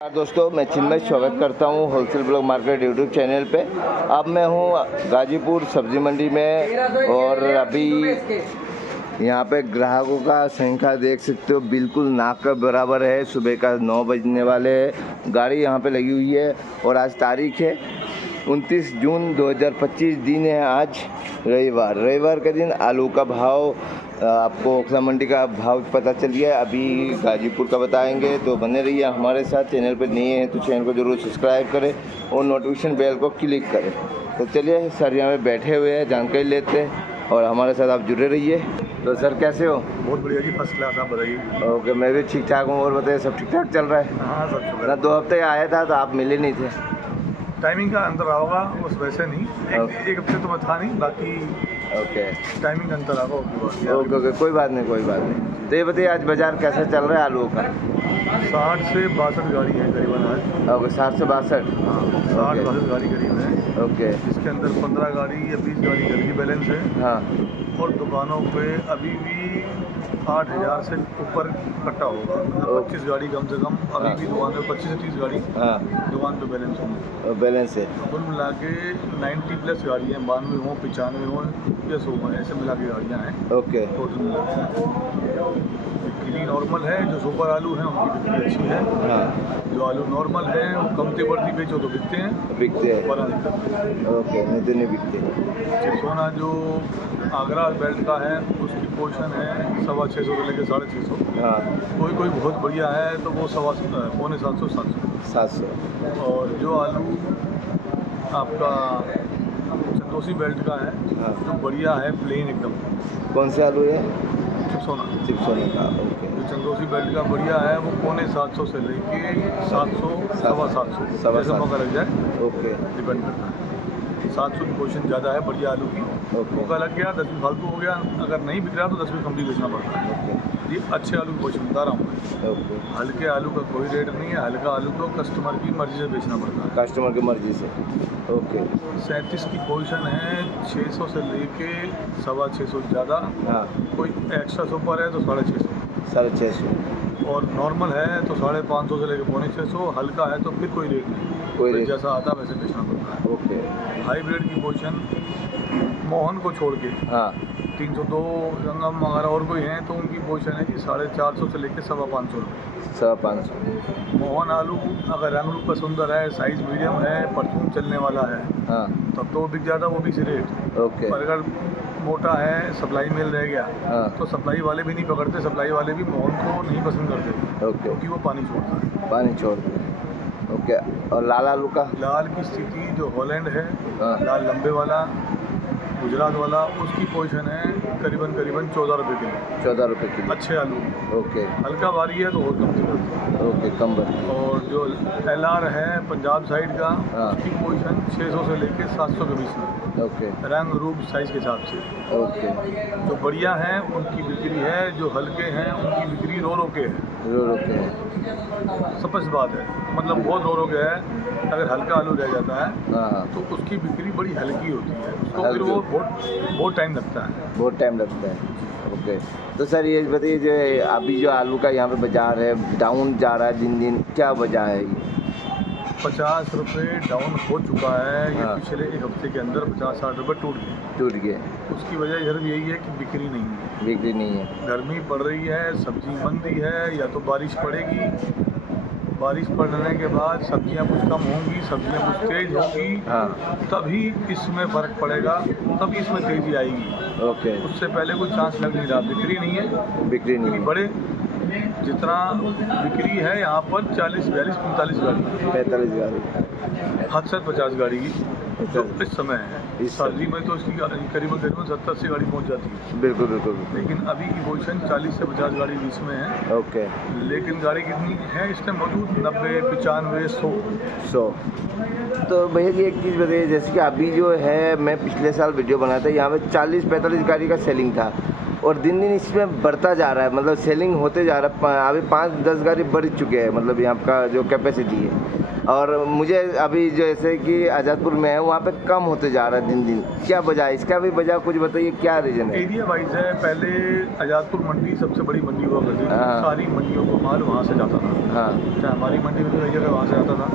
दोस्तों, मैं चिन्मय स्वागत करता हूं wholesale block market YouTube channel पे। अब मैं हूं गाजीपुर सब्जी मंडी में और अभी यहां पे ग्राहकों का संख्या देख सकते हो, बिल्कुल ना के बराबर है। सुबह का 9 बजने वाले हैं, गाड़ी यहां पे लगी हुई है और आज तारीख है 29 जून 2025, दिन है आज रविवार के दिन आलू का भाव आपको ओखला मंडी का भाव पता चल गया। अभी गाजीपुर का बताएंगे, तो बने रहिए हमारे साथ। चैनल पर नए हैं तो चैनल को ज़रूर सब्सक्राइब करें और नोटिफिकेशन बेल को क्लिक करें। तो चलिए सर यहाँ पे बैठे हुए हैं, जानकारी लेते हैं और हमारे साथ आप जुड़े रहिए। तो सर कैसे हो? बहुत बढ़िया जी, फर्स्ट क्लास। आप बताइए। ओके, मैं भी ठीक ठाक हूँ। और बताइए, सब ठीक ठाक चल रहा है? हाँ, सब शुक्र। मैं 2 हफ्ते आया था तो आप मिले नहीं थे। टाइमिंग का अंतर होगा, बस वैसे नहीं। एक हफ्ते तो मैं था नहीं, बाकी ओके टाइमिंग का अंतर होगा। ओके, कोई बात नहीं। तो ये बताइए, आज बाज़ार कैसा चल रहा है आलू का? 60 से 62 गाड़ी है करीबन आज। ओके, 60 से 62। हाँ, 60-62 गाड़ी करीब है। ओके, इसके अंदर 15 गाड़ी या 20 गाड़ी घर की बैलेंस है। हाँ। और दुकानों पे अभी भी 8,000 से ऊपर इकट्ठा होगा। 25 गाड़ी कम से कम अभी भी दुकान पे, 25 से 30 गाड़ी दुकान पे बैलेंस होंगे। बैलेंस है। कुल मिला के 90 प्लस गाड़ी हैं, 92 हो, 95 हो या 100 हो, ऐसे मिला के गाड़ियाँ हैं। ओके, टोटल मिला के बिक्री नॉर्मल है। जो सुपर आलू हैं उनकी बिक्री अच्छी है। हाँ। जो आलू नॉर्मल है वो कमती बढ़ती बेचो तो बिकते हैं। बड़ा दिक्कत। ओके, नहीं तो नहीं बिकते। सोना जो आगरा बेल्ट का है उसकी पोजीशन है 650 से लेकर 650। हाँ। कोई बहुत बढ़िया है तो वो 750 700। और जो आलू आपका चंदोसी बेल्ट का है, हाँ। जो बढ़िया है प्लेन एकदम। कौन से आलू है? चिप्सोना का। ओके, जो चंदोसी बेल्ट का बढ़िया है वो 750 से लेके 700, 750 जैसे मौका लग जाए। ओके, डिपेंड करता है। 700 की पोजीशन ज़्यादा है बढ़िया आलू की। मौका लग गया 10 भी फालतू हो गया, अगर नहीं बिक रहा तो 10 भी कम भी बेचना पड़ता है। ये अच्छे आलू की पोजीशन बता रहा हूँ। हल्के आलू का कोई रेट नहीं है। हल्का आलू तो कस्टमर की मर्जी से बेचना पड़ता है। कस्टमर की मर्जी से। ओके, 37 की पोजीशन है 600 से लेके 650 ज़्यादा। हाँ। कोई एक्स्ट्रा सुपर है तो 650। 650। और नॉर्मल है तो 550 से लेकर 550। हल्का है तो फिर कोई रेट नहीं, कोई रेट जैसा आता वैसे बेचना पड़ता है। ओके। हाईब्रिड की पोजीशन मोहन को छोड़ के, हाँ। 302 जंगम वगैरह और कोई हैं तो उनकी पोजीशन है कि 450 से लेकर 550 रुपये। 550। मोहन आलू अगर रंग रूप का सुंदर है, साइज़ मीडियम है, परचून चलने वाला है, हाँ। तब तो बिक जाता, वो भी इसी रेट। ओके। पर अगर मोटा है, सप्लाई मेल रह गया, हाँ। तो सप्लाई वाले भी नहीं पकड़ते। सप्लाई वाले भी मोहन को नहीं पसंद करते। ओके, क्योंकि वो पानी छोड़ता है। पानी छोड़ते हैं। ओके, और लाल आलू का? लाल की स्थिति जो हॉलैंड है, हाँ। लाल लंबे वाला, गुजरात वाला, उसकी पोजीशन है करीबन 14 रुपये किलो। 14 रुपये किलो। अच्छे आलू। ओके। हल्का भारी है तो और कम से कम। ओके, कम बढ़ती। और जो LR है पंजाब साइड का, हाँ। उसकी पोजीशन 600 से लेके 700 के बीच में। ओके। रंग रूप साइज़ के हिसाब से। ओके, जो बढ़िया हैं उनकी बिक्री है, जो हल्के हैं उनकी बिक्री रो के है। रो के है। स्पष्ट बात है, मतलब बहुत रो के है। अगर हल्का आलू रह जाता है हाँ। तो उसकी बिक्री बड़ी हल्की होती है, उसको फिर हल्की। वो बहुत टाइम लगता है। बहुत टाइम लगता है। ओके, तो सर ये बताइए, जो अभी जो आलू का यहाँ पे बाजार है डाउन जा रहा है दिन दिन, क्या वजह है? 50 रुपये डाउन हो चुका है। ये हाँ। पिछले एक हफ्ते के अंदर 50-60 रुपये टूट गए। उसकी वजह सिर्फ यही है कि बिक्री नहीं है। बिक्री नहीं है। गर्मी पड़ रही है, सब्जी मंदी है, या तो बारिश पड़ेगी। बारिश पड़ने के बाद सब्जियां कुछ कम होंगी, सब्जियां कुछ तेज होंगी। हाँ। तभी इसमें फ़र्क पड़ेगा, तभी इसमें तेज़ी आएगी। ओके। उससे पहले कोई चांस लग नहीं रहा। बिक्री नहीं है। बिक्री नहीं है। बड़े जितना बिक्री है यहाँ पर 40, 42, 45 गाड़ी, 45 गाड़ी, हद से 50 गाड़ी की जो इस समय है। इस सर्दी में तो इसकी करीबन 70-80 गाड़ी पहुँच जाती है। बिल्कुल। लेकिन अभी की पोजीशन 40 से 50 गाड़ी बीच में है। ओके। लेकिन गाड़ी कितनी है इस टाइम मौजूद? 90, 95, 100। तो भैया जी एक चीज़ बताइए, जैसे कि अभी जो है, मैं पिछले साल वीडियो बनाया था, यहाँ पे 40-45 गाड़ी का सेलिंग था और दिन दिन इसमें बढ़ता जा रहा है, मतलब सेलिंग होते जा रहा है। अभी 5-10 गाड़ी बढ़ चुके हैं, मतलब यहाँ का जो कैपेसिटी है। और मुझे अभी जैसे कि आज़ादपुर में है वहाँ पे कम होते जा रहा है दिन दिन, क्या वजह है इसका? भी वजह कुछ बताइए, क्या रीज़न है? एरिया वाइज है। पहले आज़ादपुर मंडी सबसे बड़ी मंडी हुआ करती थी, हाँ। सारी मंडियों को माल वहाँ से जाता था। हाँ, चाहे हमारी मंडी में कई जगह वहाँ से आता था।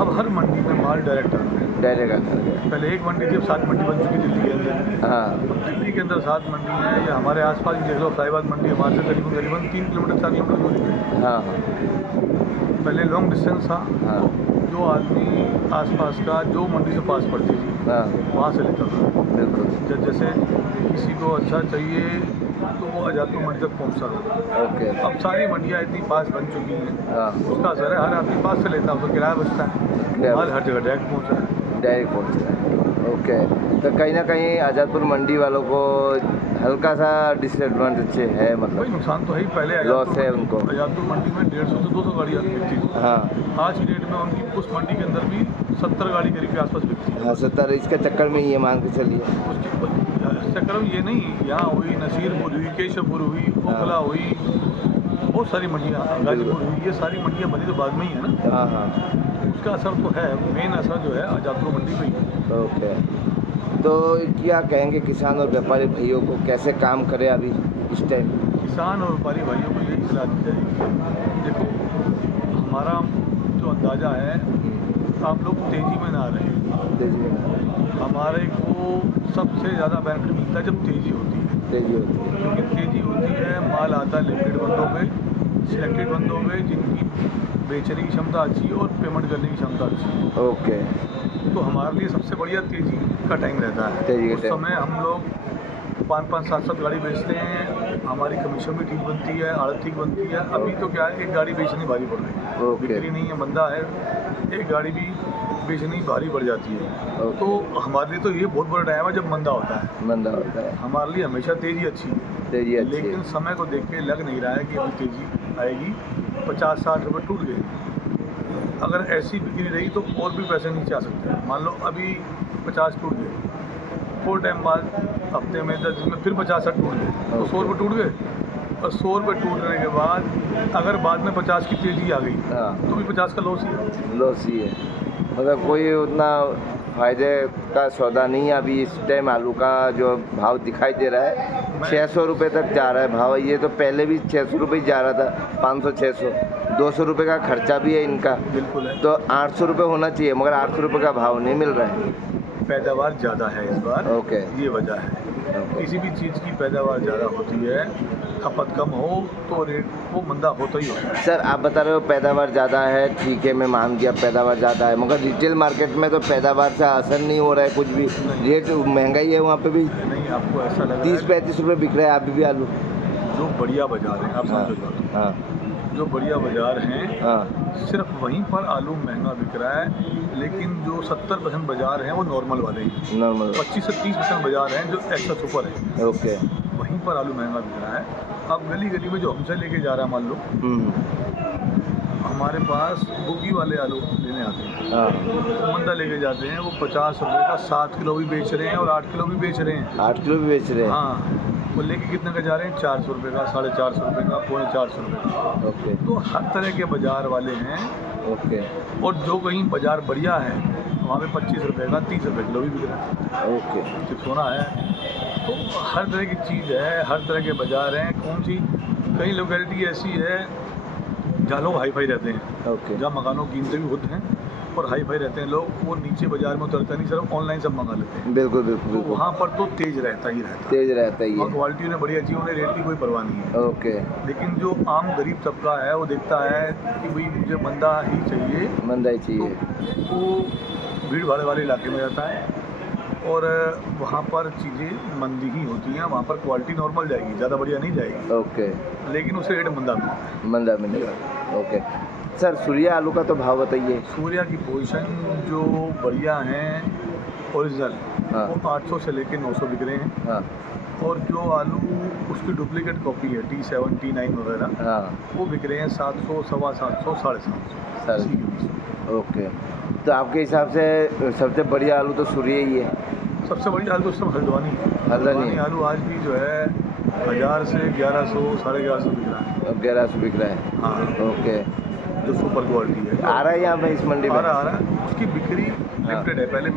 अब हर मंडी में माल डायरेक्ट आता है। डायरेक्ट आता है। पहले एक मंडी थी, अब 7 मंडी बन चुकी दिल्ली के अंदर। हाँ, अब दिल्ली के अंदर 7 मंडी है, या हमारे आसपास भी देख लो, फैजाबाद मंडी हमारे से करीबन 3 किलोमीटर 4 किलोमीटर दूरी पे है। हाँ, पहले लॉन्ग डिस्टेंस था, हाँ। तो जो आदमी आसपास का जो मंडी से पास पड़ती थी हाँ, वहाँ से लेता था। बिल्कुल। जैसे किसी को अच्छा चाहिए तो वो आज़ादपुर मंडी तक पहुँचता था। ओके। अब सारी मंडियाँ इतनी पास बन चुकी हैं, हाँ, उसका असर है, हर आदमी पास से लेता है, उसका किराया बचता है, माल हर जगह डायरेक्ट पहुँच रहा है। डायरेक्ट पहुँच रहा है। ओके, तो कहीं ना कहीं आज़ादपुर मंडी वालों को हल्का सा डिसएडवांटेज है, कोई मतलब नुकसान तो है ही। पहले लॉस है उनको। आज़ादपुर मंडी में 150 से 200 गाड़ी आती बिकती थी। हाँ, आज की डेट में उनकी उस मंडी के अंदर भी 70 गाड़ी करीब के आसपास बिकती है। हाँ 70, इसके चक्कर में ही है, मान के चलिए। उसके चक्कर में ये नहीं, यहाँ हुई नसीरपुर हुई, केशवपुर हुई, ओखला हुई, बहुत सारी मंडियाँ, गाजीपुर हुई, ये सारी मंडियाँ बनी तो बाद में ही है ना। हाँ, हाँ, उसका असर तो है, मेन असर जो है आज़ादपुर मंडी पे ही है। ओके। तो क्या कहेंगे किसान और व्यापारी भाइयों को, कैसे काम करें अभी इस टाइम? किसान और व्यापारी भाइयों को यही सलाह दी जाएगी, देखो हमारा जो अंदाज़ा है, आप लोग तेज़ी में ना रहें। तेजी में हमारे को सबसे ज़्यादा बेनिफिट मिलता है जब तेज़ी होती है, तेजी होती है। क्योंकि तेज़ी होती है, माल आता है लिमिटेड बंदों पे, सिलेक्टेड बंदों पे जिनकी बेचने की क्षमता अच्छी है और पेमेंट करने की क्षमता अच्छी है। ओके, तो हमारे लिए सबसे बढ़िया तेज़ी का टाइम रहता है। तेज़ी का उस टाइम। समय हम लोग 5-5, 7-7 गाड़ी बेचते हैं, हमारी कमीशन भी ठीक बनती है, आड़त ठीक बनती है। अभी तो क्या है, एक गाड़ी बेचनी भारी पड़ रही है, ओके। बिक्री नहीं है, बंदा है, एक गाड़ी भी बेचनी भारी पड़ जाती है। ओके। तो हमारे लिए तो ये बहुत बड़ा टाइम है जब मंदा होता है। मंदा होता है, हमारे लिए हमेशा तेज़ी अच्छी है, तेजी अच्छी लेकिन है। समय को देख के लग नहीं रहा है कि अभी तेज़ी आएगी। 50-60 रुपये टूट गए, अगर ऐसी बिक्री रही तो और भी पैसे नीचे आ सकते हैं। मान लो अभी 50 टूट गए, थोड़े टाइम बाद हफ्ते में 10 दिन में फिर 50-60 टूट गए, तो 100 रुपये टूट गए। और 100 रुपये टूटने के बाद अगर बाद में 50 की तेज़ी आ गई हाँ, तो भी 50 का लॉस ही है। लॉस ही है, मतलब कोई उतना फायदे का सौदा नहीं है अभी इस टाइम। आलू का जो भाव दिखाई दे रहा है 600 रुपये तक जा रहा है भाव। ये तो पहले भी 600 रुपये ही जा रहा था, 500-600, 200 रुपये का खर्चा भी है इनका, बिल्कुल है। तो 800 रुपये होना चाहिए, मगर 800 रुपये का भाव नहीं मिल रहा है। पैदावार ज़्यादा है इस बार, ओके। ये वजह है। किसी भी चीज़ की पैदावार ज़्यादा होती है, खपत कम हो तो रेट वो मंदा होता ही होता है। सर आप बता रहे हो पैदावार ज़्यादा है, ठीक है मैं मान गया पैदावार ज़्यादा है, मगर रिटेल मार्केट में तो पैदावार से असर नहीं हो रहा है कुछ भी। रेट महंगाई है वहाँ पे भी, नहीं, आपको ऐसा लग रहा है 30-35 रुपये बिक रहा है अभी भी आलू। जो बढ़िया बाजार है, आप हाँ, समझो बात। हाँ, जो बढ़िया बाजार हैं, हाँ, सिर्फ वहीं पर आलू महंगा बिक रहा है, लेकिन जो 70% बाजार हैं वो नॉर्मल वाले ही, नॉर्मल। 25 से 30% बाजार हैं जो एक्स्ट्रा सुपर है, ओके। वहीं पर आलू महंगा बिक रहा है। अब गली गली में जो हमसे लेके जा रहा है, मान लो हमारे पास बुगी वाले आलू लेने आते हैं, हाँ, तो मंदा लेके जाते हैं, वो 50 रुपये का 7 किलो भी बेच रहे हैं और 8 किलो भी बेच रहे हैं। 8 किलो भी बेच रहे हैं। हाँ, वो लेके कितने का जा रहे हैं, 400 रुपये का, 450 रुपये का, 450 रुपये का। ओके, तो हर तरह के बाजार वाले हैं। ओके, और जो कहीं बाजार बढ़िया है वहाँ पे 25 रुपये का 30 रुपये किलो भी बिक रहा है। ओके, सिर्फ सोना है, तो हर तरह की चीज़ है, हर तरह के बाजार हैं। कौन सी कई लोकेलिटी ऐसी है जहाँ लोग हाई फाई रहते हैं, ओके, जहाँ मकानों की कीमतें भी होते हैं और हाई फाई रहते हैं लोग, वो नीचे बाजार में उतरते नहीं, सिर्फ ऑनलाइन सब मंगा लेते हैं। बिल्कुल बिल्कुल तो बिल्कुल, वहाँ पर तो तेज रहता ही रहता है, तेज रहता ही और है। क्वालिटी उन्हें बढ़िया चाहिए, उन्हें रेट की कोई परवाह नहीं है। ओके, लेकिन जो आम गरीब तबका है वो देखता है कि भाई मुझे मंदा ही चाहिए, मंदा ही चाहिए। तो वो भीड़ भाड़ वाले इलाके में जाता है और वहाँ पर चीज़ें मंदी ही होती हैं, वहाँ पर क्वालिटी नॉर्मल जाएगी, ज़्यादा बढ़िया नहीं जाएगी, ओके, लेकिन उसे रेट मंदा मिलता है। मंदा मिलेगा। ओके सर, सूर्या आलू का तो भाव बताइए। सूर्या की पोजीशन जो बढ़िया हैं ओरिजिनल, हाँ। वो 800 से लेके 900 बिक रहे हैं, हाँ, और जो आलू उसकी डुप्लीकेट कॉपी है T7 T9 वगैरह, हाँ, वो बिक रहे हैं 700, 750, 750, इसी के बीच। ओके। तो आपके हिसाब से सबसे बढ़िया आलू तो सूर्य ही है? सबसे बड़ी आलू उस समय हल्द्वानी है। हल्द्वानी आलू आज भी जो है 1000 से 1100, 1150 बिक रहा है। 1100 बिक रहा है। हाँ, ओके, जो सुपर क्वालिटी है। आ रहा है यहाँ पे इस मंडी में? आ रहा है, उसकी बिक्री लिमिटेड है। पहले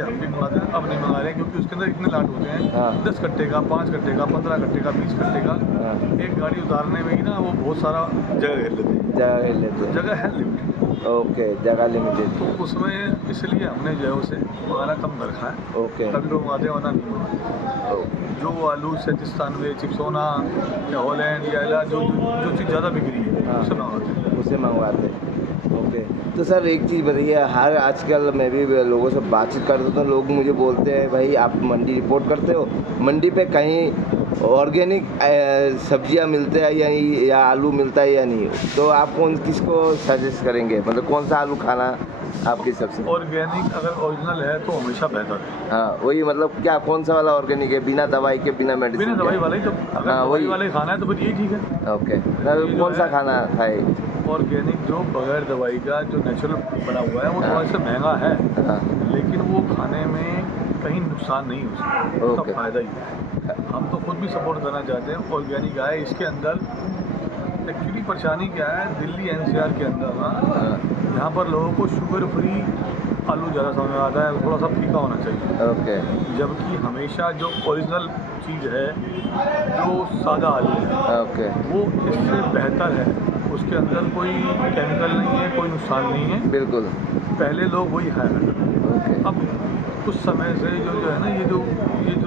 हम भी मंगाते हैं, अब नहीं मंगा रहे हैं, क्योंकि उसके अंदर इतने लाट होते हैं। हाँ। 10 कट्टे का, 5 कट्टे का, 15 कट्टे का, 20 कट्टे का, हाँ। एक गाड़ी उतारने में ही ना वो बहुत सारा जगह घेर लेते हैं। जगह ले लेते हैं। जगह है लिमिटेड, ओके, जगह लिमिटेड। तो उसमें इसलिए हमने जो है उसे मंगाना कम कर रखा है। ओके। कभी लोग मंगाते हैं वरना नहीं मंगाते। जो आलू सचिस्तानवे, चिप्सोना या हॉलैंड या इला जो चीज़ ज़्यादा बिक्री है हाँ। उसे मंगाते हैं। उसे मंगवाते हैं। ओके। तो सर एक चीज़ बताइए, हर आजकल मैं भी लोगों से बातचीत करता हूँ तो लोग मुझे बोलते हैं भाई आप मंडी रिपोर्ट करते हो, मंडी पे कहीं ऑर्गेनिक सब्जियां मिलते हैं या आलू मिलता है या नहीं, तो आप किसको सजेस्ट करेंगे, मतलब कौन सा आलू खाना आपकी सबसे? ऑर्गेनिक अगर ओरिजिनल है तो हमेशा बेहतर है। हाँ वही, मतलब क्या कौन सा वाला ऑर्गेनिक है, बिना दवाई के, बिना मेडिसिन बिना के? दवाई वाला ही तो, अगर हाँ, दवाई वही। वाले खाना है तो फिर ये ठीक है। ओके, ये जो कौन सा है- खाना खाए? ऑर्गेनिक जो बगैर दवाई का जो नेचुरल बना हुआ है वो हाँ। थोड़ा सा महंगा है, हाँ। लेकिन वो खाने में कहीं नुकसान नहीं हो सकता, उसका ओके। फ़ायदा ही है। हम तो खुद भी सपोर्ट करना चाहते हैं ऑर्गेनिक आए। इसके अंदर एक्चुअली परेशानी क्या है, दिल्ली एनसीआर के अंदर ना हाँ। यहाँ पर लोगों को शुगर फ्री आलू ज़्यादा समझ में आता है, थोड़ा सा फीका होना चाहिए। ओके। जबकि हमेशा जो ओरिजिनल चीज़ है, जो सादा आलू है, ओके। वो इससे बेहतर है। उसके अंदर कोई केमिकल नहीं है, कोई नुकसान नहीं है। बिल्कुल। पहले लोग वही खाया करते थे। ओके। अब कुछ समय से जो है ना, ये जो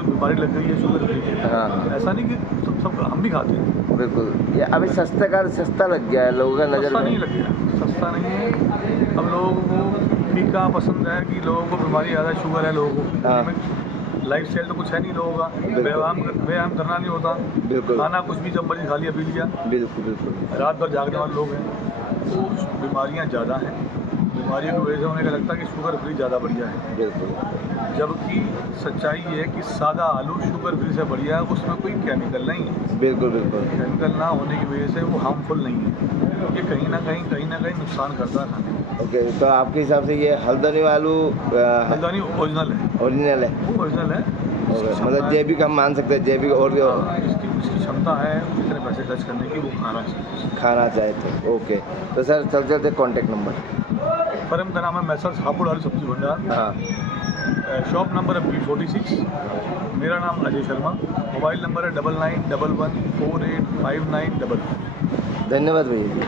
बीमारी लग गई है शुगर फ्री की, हाँ। ऐसा नहीं कि सब हम भी खाते हैं। बिल्कुल, ये अभी सस्ता लग गया है लोगों का नज़र सस्ता में। नहीं लग गया, सस्ता नहीं है। अब लोगों को फीका पसंद है कि लोगों को बीमारी ज़्यादा शुगर है लोगों को। हाँ। लाइफ स्टाइल तो कुछ है नहीं लोगों का, बिल्कुल। व्यायाम करना नहीं होता, बिल्कुल। खाना कुछ भी जब मर्जी खा लिया पी लिया, बिल्कुल बिल्कुल। रात भर जागने वाले लोग हैं, तो बीमारियां ज़्यादा हैं। बीमारियों की वजह से उन्हें लगता है कि शुगर फ्री ज़्यादा बढ़िया है, बिल्कुल। जबकि सच्चाई ये है कि सादा आलू शुगर फ्री से बढ़िया है, उसमें कोई केमिकल नहीं है। बिल्कुल बिल्कुल। केमिकल ना होने की वजह से वो हार्मफुल नहीं है, ये कहीं ना कहीं नुकसान करता है खाने में। ओके, तो आपके हिसाब से ये हल्द्वानी आलू हल्द्वानी ओरिजिनल है, ओरिजिनल है? वो ओरिजिनल है। ओके, मतलब जैविक हम मान सकते हैं, जैविक और जिसकी क्षमता है इतने पैसे खर्च करने की, वो खाना चाहिए। खाना चाहे तो। ओके, तो सर चलते कॉन्टेक्ट नंबर। फर्म का नाम है मैसर्स हापुड़ आलू सब्जी भंडार। हाँ। शॉप नंबर है B46। मेरा नाम अजय शर्मा। मोबाइल नंबर है 9911485955। धन्यवाद भैया जी।